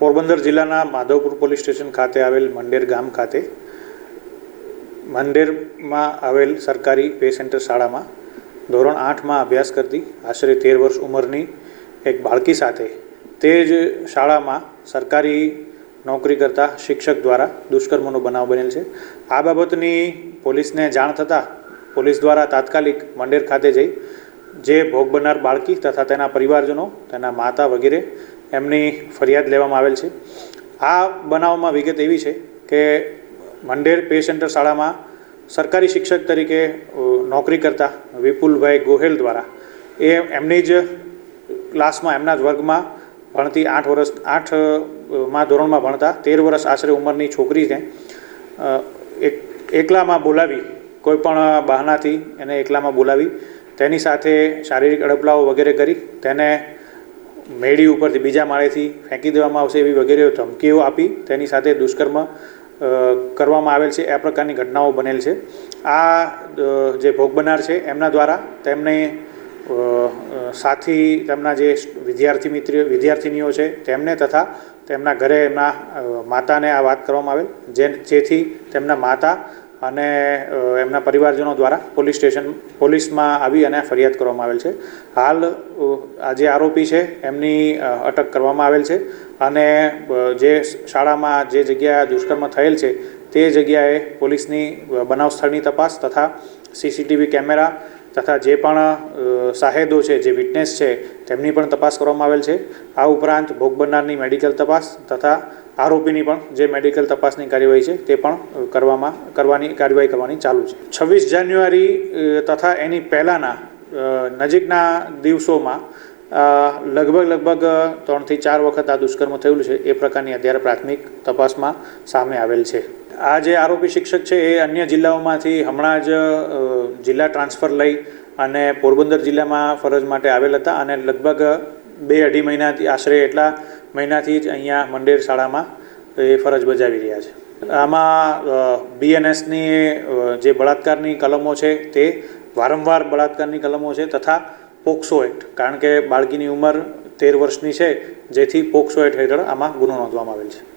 પોરબંદર જિલ્લાના Madhavpur police station ખાતે આવેલ મંડેર ગામ ખાતે, મંડેરમાં આવેલ સરકારી પે સેન્ટર શાળામાં ધોરણ આઠમાં અભ્યાસ કરતી, આશરે તેર વર્ષ ઉંમરની એક બાળકી સાથે તે જ શાળામાં સરકારી નોકરી કરતા શિક્ષક દ્વારા દુષ્કર્મનો બનાવ બનેલ છે. આ બાબતની પોલીસને જાણ થતાં પોલીસ દ્વારા તાત્કાલિક મંડેર ખાતે જઈ જે ભોગ બનનાર બાળકી તથા તેના પરિવારજનો, તેના માતા વગેરે એમની ફરિયાદ લેવામાં આવેલ છે. આ બનાવમાં વિગત એવી છે કે મંડેર પે સેન્ટર શાળામાં સરકારી શિક્ષક તરીકે નોકરી કરતા વિપુલભાઈ ગોહેલ દ્વારા એ એમની જ ક્લાસમાં એમના જ વર્ગમાં ભણતી આઠ વર્ષ આઠ અ, ધોરણમાં ભણતા તેર વર્ષ આશરે ઉંમરની છોકરીને એક એકલામાં બોલાવી કોઈ પણ બહાનાથી એને એકલામાં બોલાવી તેની સાથે શારીરિક અડપલાઓ વગેરે કરી તેને મેળી ઉપરથી બીજા માળેથી ફેંકી દેવામાં આવશે એવી વગેરે ધમકીઓ આપી તેની સાથે દુષ્કર્મ કરવામાં આવેલ છે. આ પ્રકારની ઘટનાઓ બનેલ છે. આ જે ભોગ બનાર છે એમના દ્વારા તેમને સાથી તેમના જે વિદ્યાર્થી મિત્ર, વિદ્યાર્થિનીઓ છે તેમને તથા તેમના ઘરે એમના માતાને આ વાત કરવામાં આવેલ. જે જેથી તેમના માતા અને એમના પરિવારજનો દ્વારા પોલીસ સ્ટેશન, પોલીસમાં આવી અને ફરિયાદ કરવામાં આવેલ છે. હાલ આ જે આરોપી છે, એમની અટક કરવામાં આવેલ છે અને જે શાળામાં જે જગ્યા દુષ્કર્મ થયેલ છે, તે જગ્યાએ પોલીસની બનાવ સ્થળની તપાસ તથા સીસીટીવી કેમેરા તથા જે પણ સાહેદો છે, જે વિટનેસ છે, તેમની પણ તપાસ કરવામાં આવેલ છે. આ ઉપરાંત ભોગ બનનારની મેડિકલ તપાસ તથા આરોપીની પણ જે મેડિકલ તપાસની કાર્યવાહી છે, તે પણ કરવામાં, કરવાની, કાર્યવાહી કરવાની ચાલુ છે. છવ્વીસ જાન્યુઆરી તથા એની પહેલાંના નજીકના દિવસોમાં લગભગ લગભગ ત્રણથી ચાર વખત આ દુષ્કર્મ થયેલું છે એ પ્રકારની અત્યારે પ્રાથમિક તપાસમાં સામે આવેલ છે. આ જે આરોપી શિક્ષક છે એ અન્ય જિલ્લાઓમાંથી હમણાં જ જિલ્લા ટ્રાન્સફર લઈ અને પોરબંદર જિલ્લામાં ફરજ માટે આવેલ હતા અને લગભગ બે અઢી મહિનાથી આશરે એટલા મહિનાથી જ અહીંયા મંડેર શાળામાં એ ફરજ બજાવી રહ્યા છે. આમાં બીએનએસની જે બળાત્કારની કલમો છે તે વારંવાર બળાત્કારની કલમો છે તથા પોક્સો એક્ટ, કારણ કે બાળકીની ઉંમર તેર વર્ષની છે, જેથી પોક્સો એક્ટ હેઠળ આમાં ગુનો નોંધવામાં આવેલ છે.